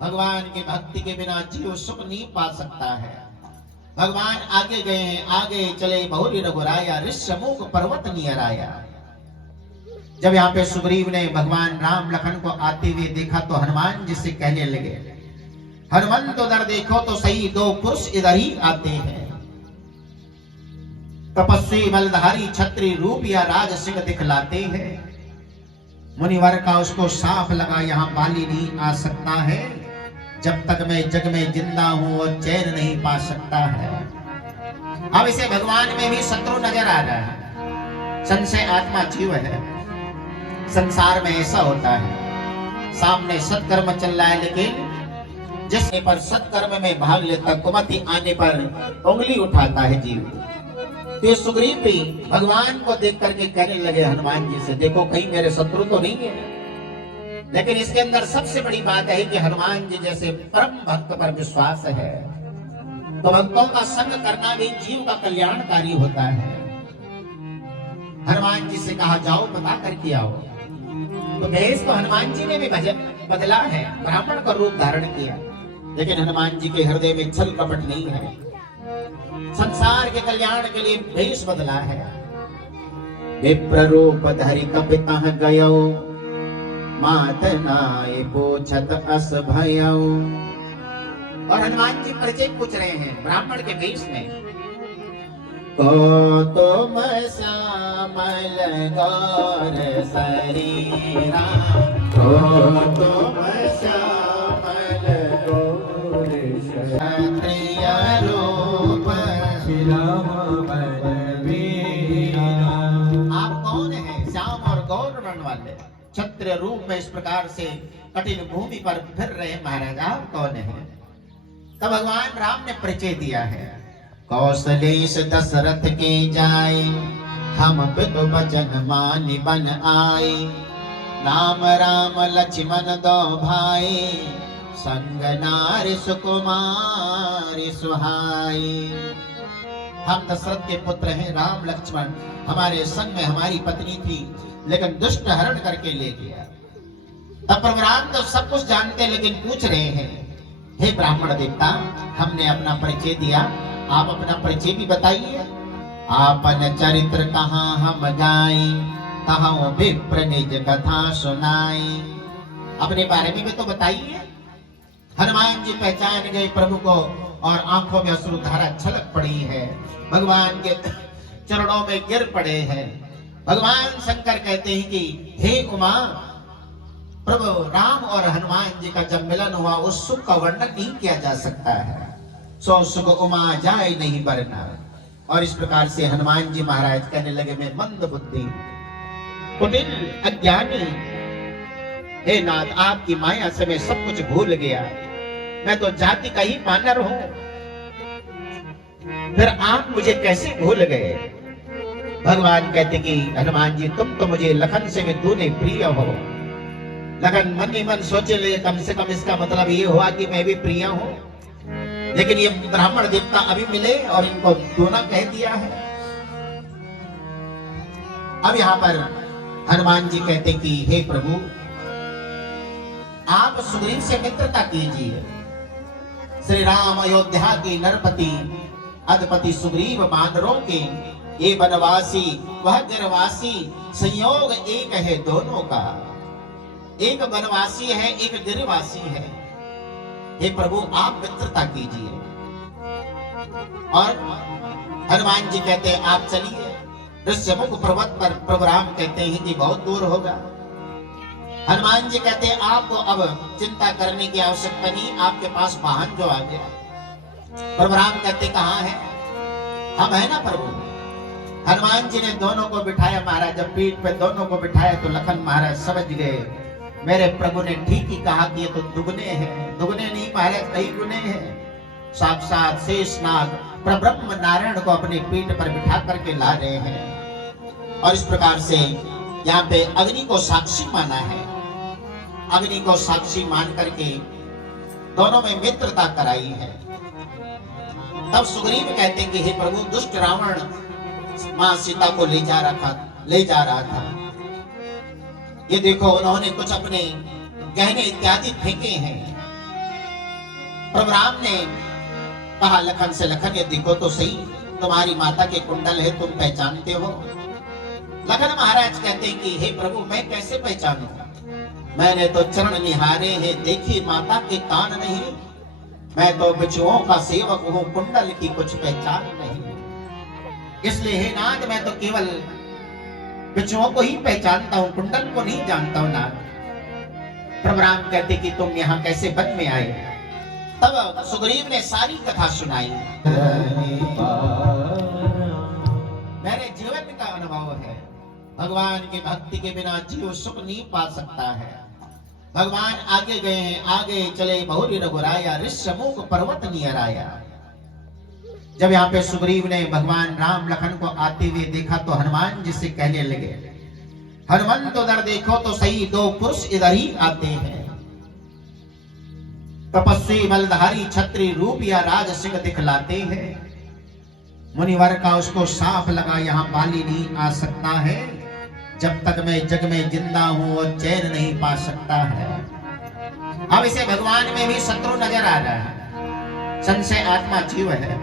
भगवान की भक्ति के बिना जीव सुख नहीं पा सकता है। भगवान आगे गए हैं, आगे चले बहुरी रघुराया, ऋष्यमुख पर्वत नियर आया। जब यहाँ पे सुग्रीव ने भगवान राम लखन को आते हुए देखा तो हनुमान जी से कहने लगे, हनुमंत उधर देखो तो सही, दो पुरुष इधर ही आते हैं। तपस्वी बलधारी छत्री रूप या राज सिंह दिखलाते हैं। मुनिवर का उसको साफ लगा, यहाँ बाली नहीं आ सकता है। जब तक मैं जग में जिंदा हूं वो चैन नहीं पा सकता है। अब इसे भगवान में भी शत्रु नजर आ रहा है। संशय आत्मा जीव है। संसार में ऐसा होता है, सामने सत्कर्म चल रहा है, लेकिन जिसने पर सत्कर्म में भाग लेता, कुमति आने पर उंगली उठाता है जीव। तो सुग्रीव भी भगवान को देख करके कहने लगे हनुमान जी से, देखो कहीं मेरे शत्रु तो नहीं है। लेकिन इसके अंदर सबसे बड़ी बात है कि हनुमान जी जैसे परम भक्त पर विश्वास है, तो भक्तों का संग करना भी जीव का कल्याणकारी होता है। हनुमान जी से कहा, जाओ पता करके आओ। तो भेष तो हनुमान जी ने भी बदला है, ब्राह्मण का रूप धारण किया, लेकिन हनुमान जी के हृदय में छल कपट नहीं है। संसार के कल्याण के लिए भेष बदला है। विप्र रूप धरि कपिता गयो, मात नाय पूछत अस भयौ। और हनुमान जी परिचय पूछ रहे हैं ब्राह्मण के भेष में। को तुम श्यामल गौर शरीरा, को तुम श्यामल गौर क्षत्रिय रूप आप कौन है? श्याम और गौर वर्ण वाले क्षत्रिय रूप में इस प्रकार से कठिन भूमि पर फिर रहे महाराज, आप कौन है? तब भगवान राम ने परिचय दिया है। कौशलेश दशरथ के जाए, हम पितु बचन मानि बन आए। राम राम लक्ष्मण दो भाई, संग नारी सुकुमारी सुहाई। हम दशरथ के पुत्र हैं, राम लक्ष्मण हमारे संग में हमारी पत्नी थी, लेकिन दुष्ट हरण करके ले गया। तब प्रभु राम तो सब कुछ जानते, लेकिन पूछ रहे हैं, हे ब्राह्मण देवता, हमने अपना परिचय दिया, आप अपना परिचय भी बताइए। आपन चरित्र कहाँ हम गाई, कहाँ विप्र निज कथा सुनाई। अपने बारे में भी तो बताइए। हनुमान जी पहचान गए प्रभु को और आंखों में अश्रुधारा छलक पड़ी है, भगवान के चरणों में गिर पड़े हैं। भगवान शंकर कहते हैं कि हे उमा, प्रभु राम और हनुमान जी का जब मिलन हुआ उस सुख का वर्णन नहीं किया जा सकता है। सो सुख उमा जाए नहीं बरना। और इस प्रकार से हनुमान जी महाराज कहने लगे, मैं मंद बुद्धि कुटिल अज्ञानी, हे नाथ आपकी माया से मैं सब कुछ भूल गया। मैं तो जाति का ही बानर हूं, फिर आप मुझे कैसे भूल गए? भगवान कहते कि हनुमान जी तुम तो मुझे लखन से भी दूने प्रिय हो। लखन मन ही मन सोचे ले, कम से कम इसका मतलब ये हुआ कि मैं भी प्रिय हूं। लेकिन ये ब्राह्मण देवता अभी मिले और इनको दूना कह दिया है। अब यहाँ पर हनुमान जी कहते कि हे प्रभु, आप सुग्रीव से मित्रता कीजिए। श्री राम अयोध्या के नरपति अधपति सुग्रीव बानरों के, ये वनवासी वह गिरवासी, संयोग एक है दोनों का। एक वनवासी है, एक गिरवासी है। हे प्रभु आप मित्रता कीजिए। और हनुमान जी कहते हैं आप चलिए। ऋष्यमुख पर्वत पर प्रभु राम कहते हैं कि बहुत दूर होगा। हनुमान जी कहते हैं आपको अब चिंता करने की आवश्यकता नहीं, आपके पास वाहन जो आ गया। प्रभु राम कहते कहाँ है? हम है ना प्रभु। हनुमान जी ने दोनों को बिठाया महाराज। जब पीठ पे दोनों को बिठाया तो लखन महाराज समझ गए, मेरे प्रभु ने ठीक ही कहा कि ये तो दुगने हैं। दुगने नहीं महाराज, कई गुने हैं। साक्षात शेषनाग प्रब्रह्म नारायण को अपने पीठ पर बिठा करके ला रहे हैं। और इस प्रकार से यहाँ पे अग्नि को साक्षी माना है। अग्नि को साक्षी मान करके दोनों में मित्रता कराई है। तब सुग्रीव कहते हैं कि हे प्रभु, दुष्ट रावण मां सीता को ले जा रहा था। ये देखो उन्होंने कुछ अपने गहने इत्यादि फेंके हैं। प्रभु राम ने कहा लखन से, लखन ये देखो तो सही, तुम्हारी माता के कुंडल है, तुम पहचानते हो? लखन महाराज कहते हैं कि हे प्रभु, मैं कैसे पहचानूं? मैंने तो चरण निहारे हैं, देखी माता के कान नहीं। मैं तो बिच्छुओं का सेवक हूँ, कुंडल की कुछ पहचान नहीं। इसलिए हे नाथ, मैं तो केवल बिच्छुओं को ही पहचानता हूँ, कुंडल को नहीं जानता हूँ नाथ। प्रभु राम कहते कि तुम यहाँ कैसे वन में आए? तब सुग्रीव ने सारी कथा सुनाई। मेरे जीवन का अनुभव है, भगवान की भक्ति के बिना जीव सुख नहीं पा सकता है। भगवान आगे गए, आगे चले, बहुरी रघुराया, ऋष्यमुख पर्वत नियर आया। जब यहाँ पे सुग्रीव ने भगवान राम लखन को आते हुए देखा तो हनुमान जी से कहने लगे, हनुमंत उधर देखो तो सही, दो पुरुष इधर ही आते हैं। तपस्वी बलधारी छत्री रूप या राज सिंह दिखलाते हैं। मुनिवर का उसको साफ लगा, यहाँ बाली नहीं आ सकता है। जब तक मैं जग में जिंदा हूं वो चैन नहीं पा सकता है। अब इसे भगवान में भी शत्रु नजर आ रहा है। संशय आत्मा जीव है।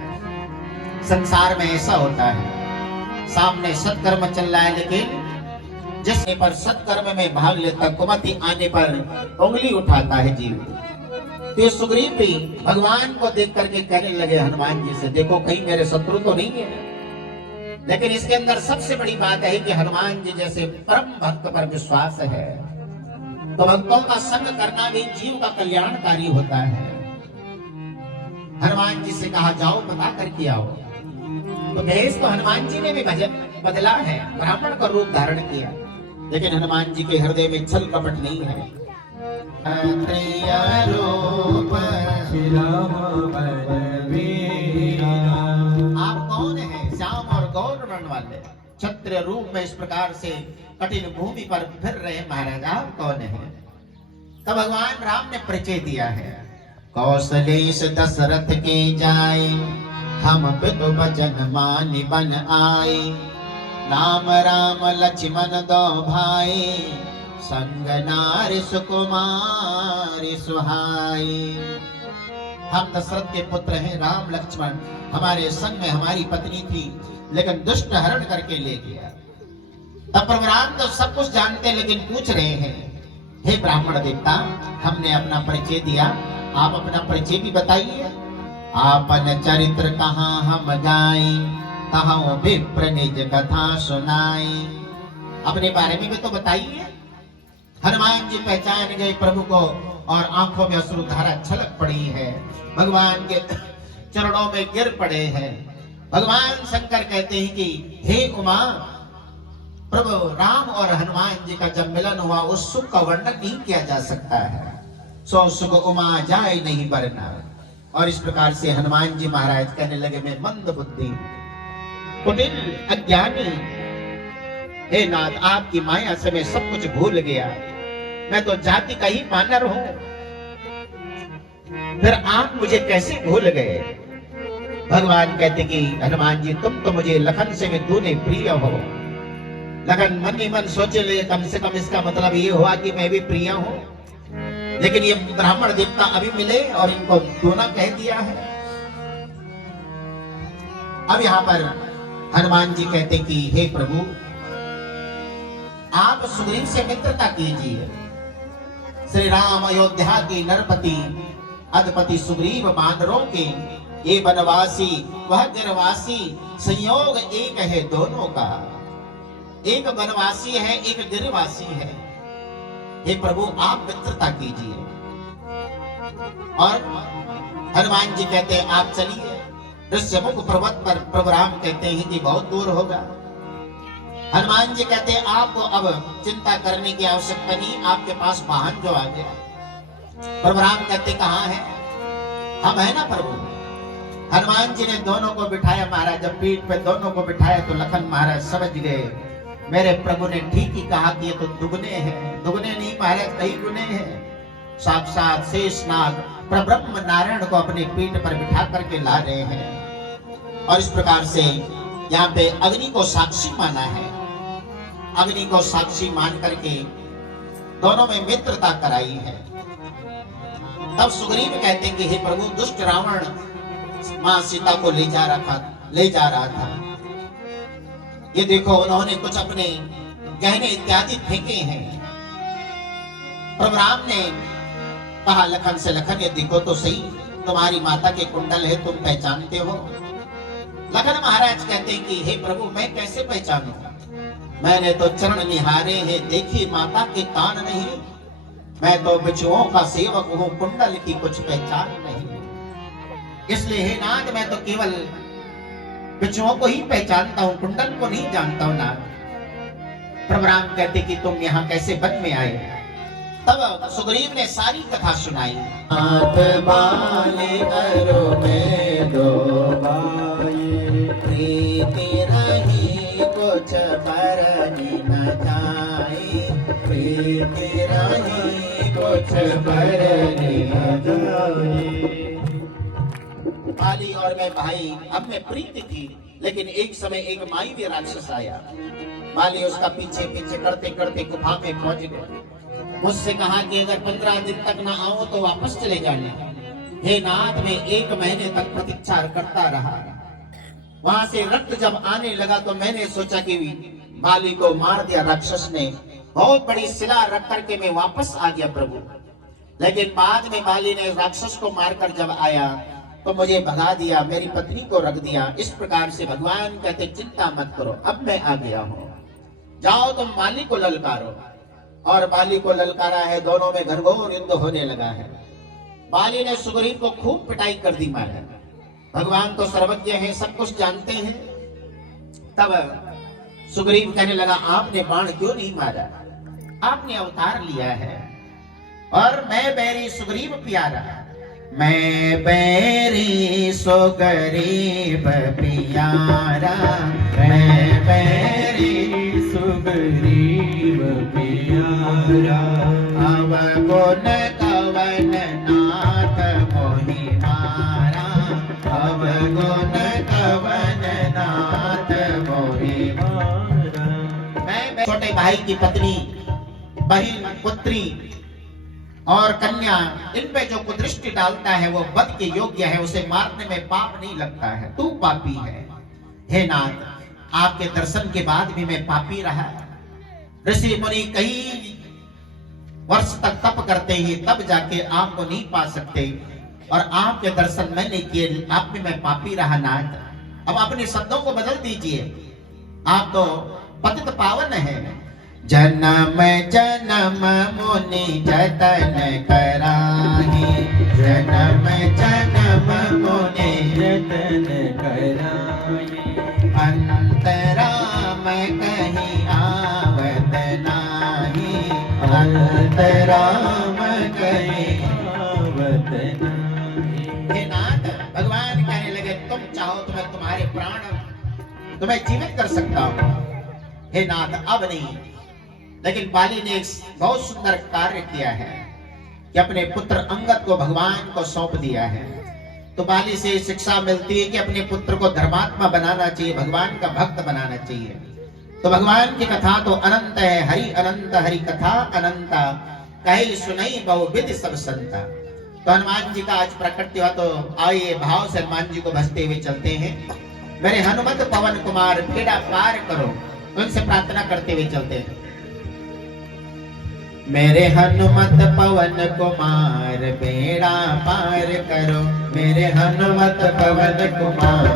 संसार में ऐसा होता है, सामने सत्कर्म चल रहा है, लेकिन जिसने पर सत्कर्म में भाग लेता, कुमति आने पर उंगली उठाता है जीव। तो सुग्रीव भी भगवान को देख करके कहने लगे हनुमान जी से, देखो कहीं मेरे शत्रु तो नहीं है। लेकिन इसके अंदर सबसे बड़ी बात है कि हनुमान जी जैसे परम भक्त पर विश्वास है, तो भक्तों का संग करना भी जीव का कल्याणकारी होता है। हनुमान जी से कहा जाओ पता करके आओ। तो भेष तो हनुमान जी ने भी बदला है, ब्राह्मण का रूप धारण किया, लेकिन हनुमान जी के हृदय में छल कपट नहीं है। आप कौन है? श्याम और गौर वर्ण वाले, क्षत्रिय रूप में इस प्रकार से कठिन भूमि पर फिर रहे महाराज, आप कौन है? तब भगवान राम ने परिचय दिया है, कौशलेश दशरथ के जाए, हम पितु बचन मानि बन आए। राम राम लक्ष्मण दो भाई, संग नारी सुकुमारी सुहाई। हम दशरथ के पुत्र हैं, राम लक्ष्मण हमारे संग में हमारी पत्नी थी, लेकिन दुष्ट हरण करके ले गया। तब प्रभु राम तो सब कुछ जानते, लेकिन पूछ रहे हैं, हे ब्राह्मण देवता, हमने अपना परिचय दिया, आप अपना परिचय भी बताइए। आपन चरित्र कहाँ हम गाए, कहाँ विप्र निज कथा सुनाई। अपने बारे में भी तो बताइए। हनुमान जी पहचान गए प्रभु को और आंखों में अश्रु धारा छलक पड़ी है, भगवान के चरणों में गिर पड़े हैं। भगवान शंकर कहते हैं कि हे उमा, प्रभु राम और हनुमान जी का जब मिलन हुआ उस सुख का वर्णन नहीं किया जा सकता है। सो सुख उमा जाए नहीं बरना। और इस प्रकार से हनुमान जी महाराज कहने लगे, मैं मंद बुद्धि कुटिल अज्ञानी, हे नाथ आपकी माया से मैं सब कुछ भूल गया, मैं तो जाति का ही बानर हूं, फिर आप मुझे कैसे भूल गए? भगवान कहते कि हनुमान जी तुम तो मुझे लखन से भी दूने प्रिय हो। लखन मन ही मन सोचे ले, कम से कम इसका मतलब ये हुआ कि मैं भी प्रिय हूं, लेकिन ये ब्राह्मण देवता अभी मिले और इनको दूना कह दिया है। अब यहाँ पर हनुमान जी कहते कि हे प्रभु, आप सुग्रीव से मित्रता कीजिए। श्री राम अयोध्या के नरपति अधिपति सुग्रीव बानरों के, ये वनवासी वह गिरवासी, संयोग एक है दोनों का। एक वनवासी है, एक गिरवासी है। हे प्रभु आप मित्रता कीजिए। और हनुमान जी कहते हैं आप चलिए। ऋष्यमुख पर्वत पर प्रभु राम कहते हैं कि बहुत दूर होगा। हनुमान जी कहते हैं आपको अब चिंता करने की आवश्यकता नहीं, आपके पास वाहन जो आ गया। प्रभु राम कहते कहाँ है? हम है ना प्रभु। हनुमान जी ने दोनों को बिठाया महाराज, जब पीठ पे दोनों को बिठाया तो लखन महाराज समझ गए मेरे प्रभु ने ठीक ही कहा कि ये तो दुगने हैं। दुगने नहीं महाराज, कई गुने हैं। साक्षात शेषनाग प्रब्रह्म नारायण को अपने पीठ पर बिठा करके ला रहे हैं। और इस प्रकार से यहाँ पे अग्नि को साक्षी माना है। अग्नि को साक्षी मान करके दोनों में मित्रता कराई है। तब सुग्रीव कहते कि हे प्रभु, दुष्ट रावण मां सीता को ले जा रहा था। ये देखो, उन्होंने कुछ अपने गहने इत्यादि फेंके हैं। प्रभु राम ने कहा लखन से, लखन ये देखो तो सही, तुम्हारी माता के कुंडल है, तुम पहचानते हो? लखन महाराज कहते हैं कि हे प्रभु, मैं कैसे पहचानूं? मैंने तो चरण निहारे हैं, देखी माता के कान नहीं। मैं तो बिच्छुओं का सेवक हूँ, कुंडल की कुछ पहचान नहीं। इसलिए हे नाथ, मैं तो केवल बिच्छुओं को ही पहचानता हूँ, कुंडल को नहीं जानता हूँ नाथ। प्रभु राम कहते कि तुम यहाँ कैसे वन में आए? तब सुग्रीव ने सारी कथा सुनाई। हाथ बाले करो में दो भाई, प्रीति रही कुछ बरनी न जाए, प्रीति रही कुछ बरनी न जाए। बाली और मैं भाई, अब मैं प्रीति थी, लेकिन एक समय एक माई राक्षस आया। बाली उसका पीछे पीछे करते करते गुफा में पहुंच गए। मुझसे कहा कि अगर 15 दिन तक ना आओ तो वापस चले जाने। हे नाथ, मैं 1 महीने तक प्रतीक्षा करता रहा। वहां से रक्त जब आने लगा तो मैंने सोचा कि बाली को मार दिया राक्षस ने। बहुत बड़ी शिला रख करके मैं वापस आ गया प्रभु। लेकिन बाद में बाली ने राक्षस को मारकर जब आया तो मुझे भगा दिया, मेरी पत्नी को रख दिया। इस प्रकार से भगवान कहते चिंता मत करो, अब मैं आ गया हूँ, जाओ तुम बाली को ललकारो। और बाली को ललकारा है, दोनों में घनघोर युद्ध होने लगा है। बाली ने सुग्रीव को खूब पिटाई कर दी मारा। भगवान तो सर्वज्ञ हैं, सब कुछ जानते हैं। तब सुग्रीव कहने लगा, आपने बाण क्यों नहीं मारा? आपने अवतार लिया है। और मैं बैरी सुग्रीव प्यारा, मैं बैरी सुग्रीव प्यारा, मैं बैरी सुग्रीव प्यारा, अवगुण कवन नाथ मोहि मारा, अवगुण कवन नाथ मोहि मारा। मैं छोटे भाई की पत्नी, बहन, पुत्री और कन्या, इन पे जो कुदृष्टि डालता है वो वध के योग्य है, उसे मारने में पाप नहीं लगता है। तू पापी है। हे नाथ, आपके दर्शन के बाद भी मैं पापी रहा। ऋषि मुनि कई वर्ष तक तप करते ही तब जाके आपको नहीं पा सकते, और आपके दर्शन मैंने किए, आप में मैं पापी रहा नाथ। अब अपने शब्दों को बदल दीजिए, आप तो पतित पावन है। जन्म जन्म मुनि जतन कराही, जन्म जन्म मुनि जतन कराई, अंतराम कहीं आवत नाही, अंतराम कहीं आवत नाही। हे नाथ, भगवान कहने लगे, तुम चाहो तो मैं तुम्हारे प्राण तुम्हें जीवित कर सकता हूँ। हे नाथ, अब नहीं। लेकिन बाली ने एक बहुत सुंदर कार्य किया है कि अपने पुत्र अंगद को भगवान को सौंप दिया है। तो बाली से शिक्षा मिलती है कि अपने पुत्र को धर्मात्मा बनाना चाहिए, भगवान का भक्त बनाना चाहिए। तो भगवान की कथा तो अनंत है, हरि अनंत, हरि कथा अनंता, कहे सुनई बहुविध सब संता। तो हनुमान जी का आज प्रकट हुआ, तो आइए भाव से हनुमान जी को भजते हुए चलते हैं। मेरे हनुमत पवन कुमार बेड़ा पार करो, उनसे प्रार्थना करते हुए चलते हैं। मेरे हनुमत पवन कुमार बेड़ा पार करो, मेरे हनुमत पवन कुमार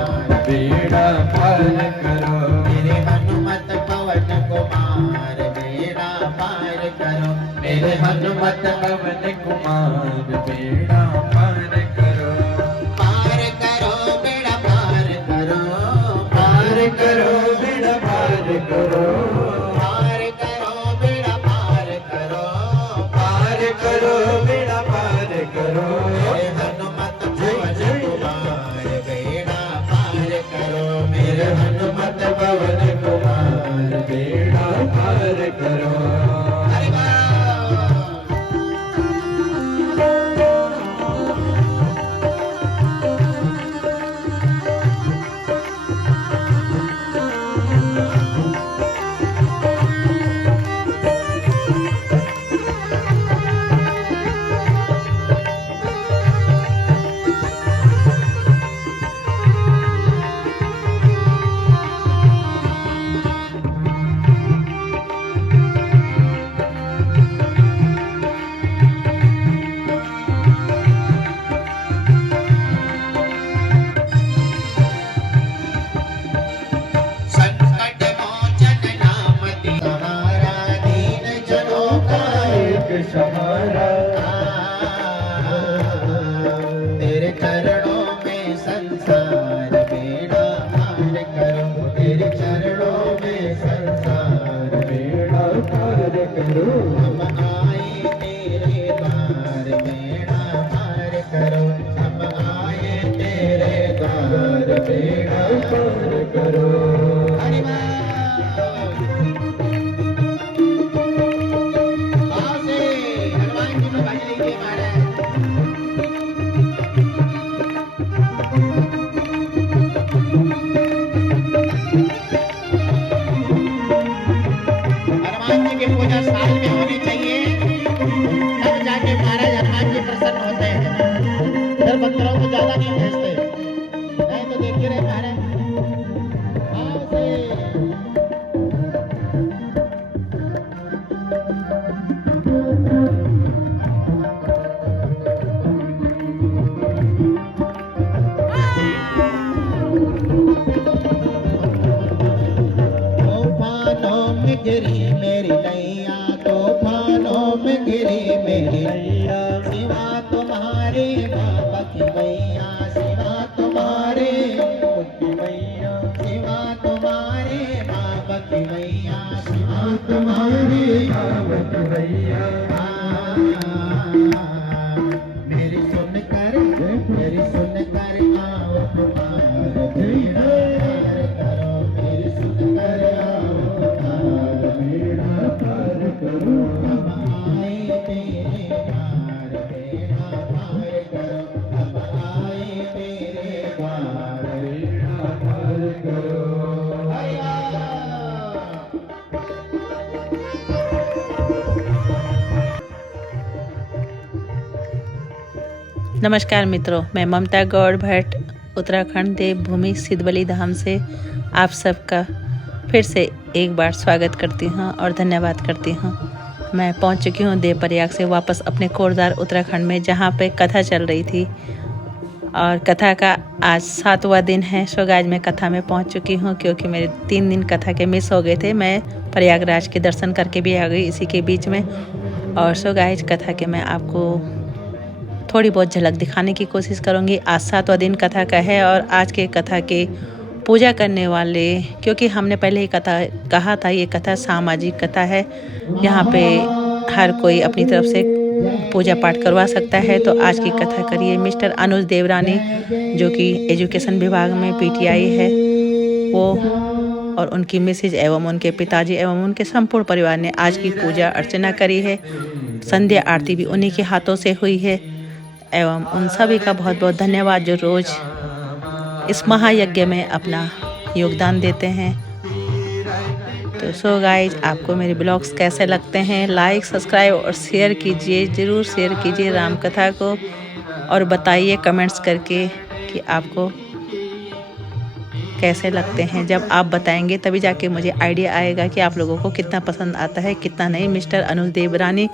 बेड़ा पार करो, मेरे हनुमत पवन कुमार बेड़ा पार करो, मेरे हनुमत पवन कुमार बेड़ा पार करो, पार करो बेड़ा पार करो, पार करो बेड़ा पार करो, पार करो बेड़ा पार करो, पार करो बेड़ा पार करो। मेरे हनुमत पवन कुमार बेड़ा पार करो, मेरे हनुमत पवन कुमार बेड़ा पार करो। हरि बोल। करो हम आए तेरे द्वार बेड़ा पार करो हम आए तेरे द्वार बेड़ा पार करो हरि भाव से हनुमान जी को भज लीजिए महाराज हनुमान जी की पूजा साल में होनी चाहिए तब जाके महाराज हनुमान जी प्रसन्न होते हैं इधर बंदरों को ज्यादा नहीं भेजते नहीं तो देखते रहे महाराज भाव से तूफानों में गिरी मेरी नैया तूफानों में गिरी मेरी नैया सिवा तुम्हारे बाबा की मैया सिवा तुम्हारे की मैया सिवा तुम्हारे बाबा की मैया सिवा तुम्हारी आवत भैया मेरी सुन कर आओ तुम्हार बेड़ा पार करो मेरी सुन कर आओ तुम्हार बेड़ा पार करो हम आए तेरे द्वार बेड़ा पार करो हम आए तेरे द्वार बेड़ा पार करो हरिया नमस्कार मित्रों, मैं ममता गौड़ भट्ट उत्तराखंड देवभूमि सिद्धबली धाम से आप सबका फिर से एक बार स्वागत करती हूँ और धन्यवाद करती हूँ। मैं पहुँच चुकी हूँ देवप्रयाग से वापस अपने कोरदार उत्तराखंड में, जहाँ पे कथा चल रही थी और कथा का आज 7वां दिन है। सो गाइज मैं कथा में पहुँच चुकी हूँ क्योंकि मेरे 3 दिन कथा के मिस हो गए थे। मैं प्रयागराज के दर्शन करके भी आ गई इसी के बीच में। और सो गाइज कथा के मैं आपको थोड़ी बहुत झलक दिखाने की कोशिश करूंगी। आज 7वां दिन कथा का है और आज के कथा के पूजा करने वाले, क्योंकि हमने पहले ही कथा कहा था ये कथा सामाजिक कथा है, यहाँ पे हर कोई अपनी तरफ से पूजा पाठ करवा सकता है। तो आज की कथा करिए मिस्टर अनुज देवरानी, जो कि एजुकेशन विभाग में PTI है, वो और उनकी मिसेज एवं उनके पिताजी एवं उनके संपूर्ण परिवार ने आज की पूजा अर्चना करी है। संध्या आरती भी उन्हीं के हाथों से हुई है एवं उन सभी का बहुत बहुत धन्यवाद जो रोज़ इस महायज्ञ में अपना योगदान देते हैं। तो सो गाइज आपको मेरे ब्लॉग्स कैसे लगते हैं, लाइक सब्सक्राइब और शेयर कीजिए, ज़रूर शेयर कीजिए राम कथा को और बताइए कमेंट्स करके कि आपको कैसे लगते हैं। जब आप बताएंगे तभी जाके मुझे आइडिया आएगा कि आप लोगों को कितना पसंद आता है कितना नहीं। मिस्टर अनुज देवरानी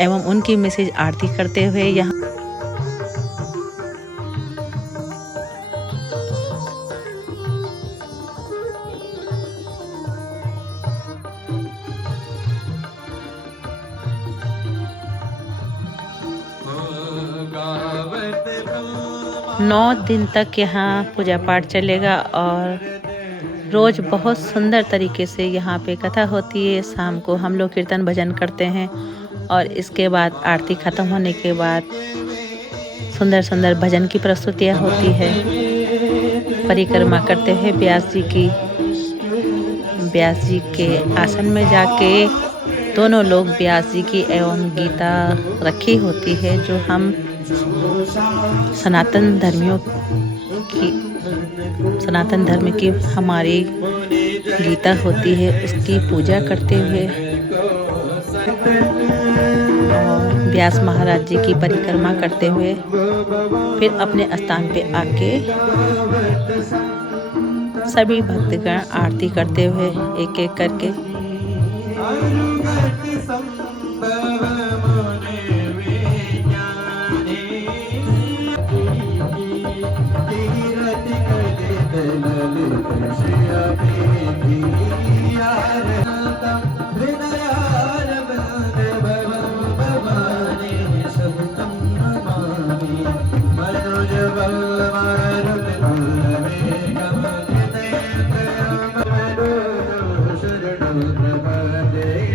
एवं उनकी मिसेज आरती करते हुए यहाँ गावत 9 दिन तक यहाँ पूजा पाठ चलेगा और रोज़ बहुत सुंदर तरीके से यहाँ पे कथा होती है। शाम को हम लोग कीर्तन भजन करते हैं और इसके बाद आरती ख़त्म होने के बाद सुंदर सुंदर भजन की प्रस्तुतियाँ होती है। परिक्रमा करते हुए व्यास जी के आसन में जाके दोनों लोग व्यास जी की एवं गीता रखी होती है, जो हम सनातन धर्म की हमारी गीता होती है, उसकी पूजा करते हुए और व्यास महाराज जी की परिक्रमा करते हुए फिर अपने स्थान पे आके सभी भक्तगण आरती करते हुए एक एक करके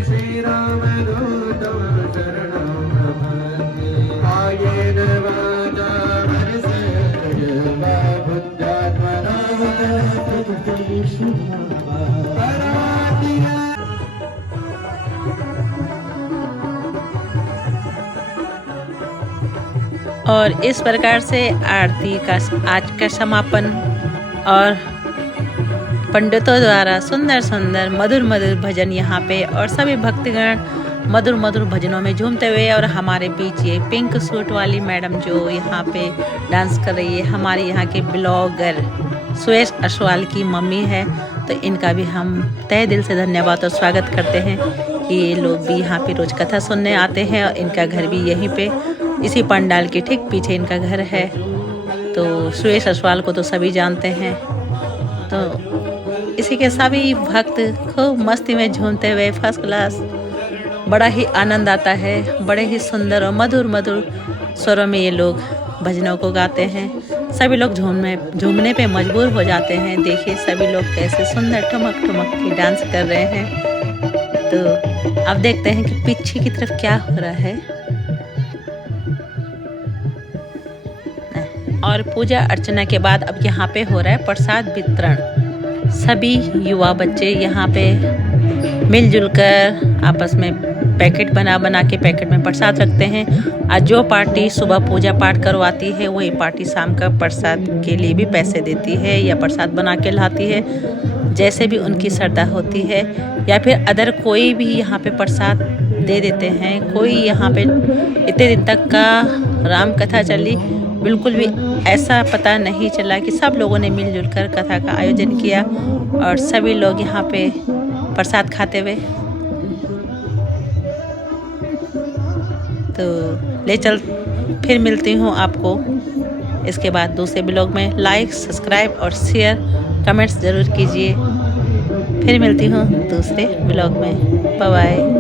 श्री राम और इस प्रकार से आरती का आज का समापन और पंडितों द्वारा सुंदर सुंदर मधुर मधुर भजन यहाँ पे और सभी भक्तगण मधुर मधुर भजनों में झूमते हुए। और हमारे बीच ये पिंक सूट वाली मैडम जो यहाँ पे डांस कर रही है हमारे यहाँ के ब्लॉगर सुरेश अश्वाल की मम्मी है। तो इनका भी हम तहे दिल से धन्यवाद और स्वागत करते हैं कि ये लोग भी यहाँ पे रोज़ कथा सुनने आते हैं। और इनका घर भी यहीं पे इसी पंडाल के ठीक पीछे इनका घर है। तो सुरेश अश्वाल को तो सभी जानते हैं। तो इसी के सभी भक्त खूब मस्ती में झूमते हुए फर्स्ट क्लास बड़ा ही आनंद आता है। बड़े ही सुंदर और मधुर मधुर स्वरों में ये लोग भजनों को गाते हैं। सभी लोग झूमने पे मजबूर हो जाते हैं। देखिए सभी लोग कैसे सुंदर ठुमक ठुमक के डांस कर रहे हैं। तो अब देखते हैं कि पीछे की तरफ क्या हो रहा है। और पूजा अर्चना के बाद अब यहाँ पे हो रहा है प्रसाद वितरण। सभी युवा बच्चे यहाँ पे मिलजुल कर आपस में पैकेट बना के पैकेट में प्रसाद रखते हैं। और जो पार्टी सुबह पूजा पाठ करवाती है वही पार्टी शाम का प्रसाद के लिए भी पैसे देती है या प्रसाद बना के लाती है, जैसे भी उनकी श्रद्धा होती है। या फिर अदर कोई भी यहाँ पे प्रसाद दे देते हैं। कोई यहाँ पे इतने दिन तक का राम कथा चली, बिल्कुल भी ऐसा पता नहीं चला कि सब लोगों ने मिलजुल कर कथा का आयोजन किया और सभी लोग यहाँ पे प्रसाद खाते हुए। तो ले चल फिर मिलती हूँ आपको इसके बाद दूसरे ब्लॉग में। लाइक सब्सक्राइब और शेयर कमेंट्स ज़रूर कीजिए। फिर मिलती हूँ दूसरे ब्लॉग में। Bye bye.